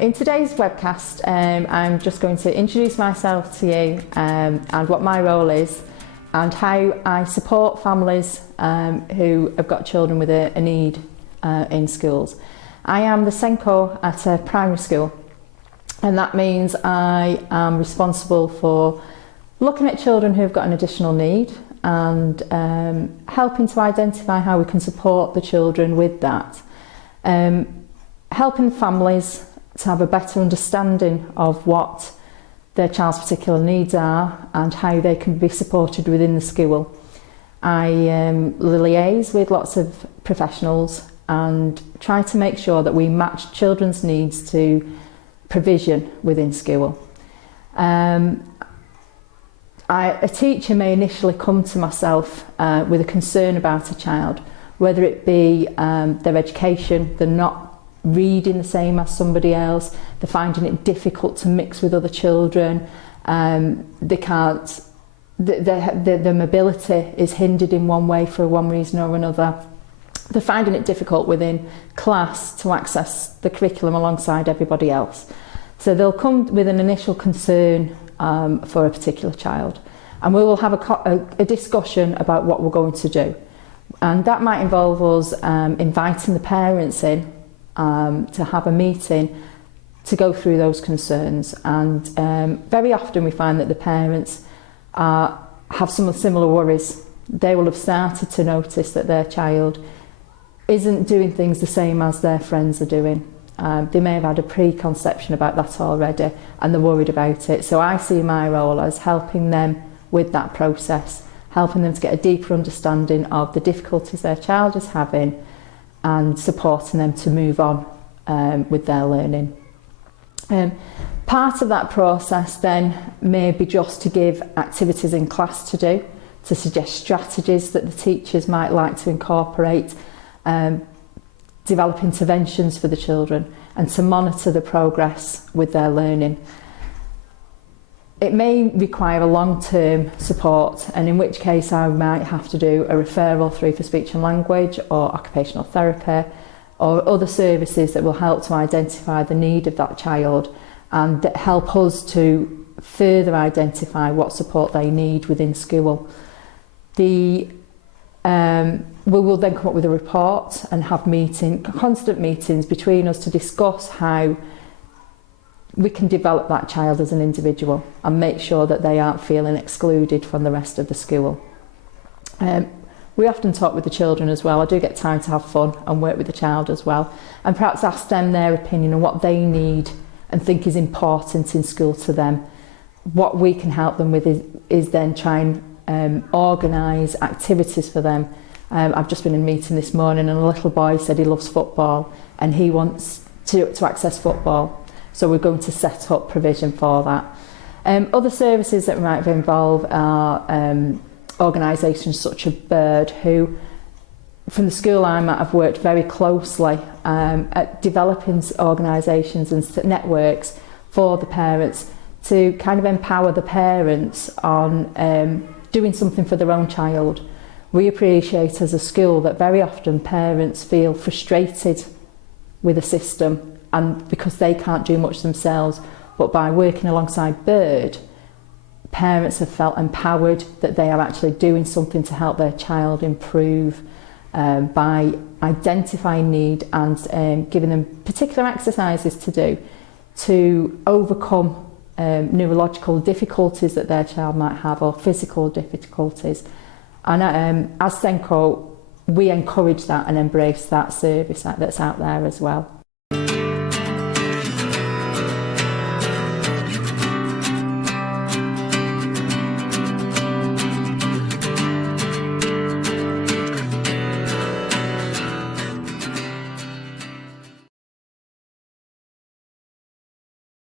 In today's webcast, I'm just going to introduce myself to you and what my role is and how I support families who have got children with a need in schools. I am the SENCO at a primary school, and that means I am responsible for looking at children who have got an additional need and helping to identify how we can support the children with that. Helping families to have a better understanding of what their child's particular needs are and how they can be supported within the school. I liaise with lots of professionals and try to make sure that we match children's needs to provision within school. A teacher may initially come to myself with a concern about a child, whether it be their education, they're not reading the same as somebody else, they're finding it difficult to mix with other children, they can't, their mobility is hindered in one way for one reason or another. They're finding it difficult within class to access the curriculum alongside everybody else. So they'll come with an initial concern for a particular child, and we will have a discussion about what we're going to do. And that might involve us inviting the parents in to have a meeting to go through those concerns. And very often we find that the parents have some similar worries. They will have started to notice that their child isn't doing things the same as their friends are doing. They may have had a preconception about that already and they're worried about it. So I see my role as helping them with that process, helping them to get a deeper understanding of the difficulties their child is having and supporting them to move on with their learning. Part of that process then may be just to give activities in class to do, to suggest strategies that the teachers might like to incorporate, develop interventions for the children and to monitor the progress with their learning. It may require a long-term support, and in which case I might have to do a referral through for speech and language or occupational therapy or other services that will help to identify the need of that child and help us to further identify what support they need within school. We will then come up with a report and have constant meetings between us to discuss how we can develop that child as an individual and make sure that they aren't feeling excluded from the rest of the school. We often talk with the children as well. I do get time to have fun and work with the child as well, and perhaps ask them their opinion on what they need and think is important in school to them. What we can help them with is then try and organise activities for them. I've just been in a meeting this morning and a little boy said he loves football and he wants to access football. So we're going to set up provision for that. Other services that might involve are organisations such as Bird, who from the school I'm at have worked very closely at developing organisations and networks for the parents to kind of empower the parents on doing something for their own child. We appreciate as a school that very often parents feel frustrated with the system and because they can't do much themselves, but by working alongside Bird, parents have felt empowered that they are actually doing something to help their child improve by identifying need and giving them particular exercises to do to overcome neurological difficulties that their child might have or physical difficulties. And as SENCO, we encourage that and embrace that service that's out there as well.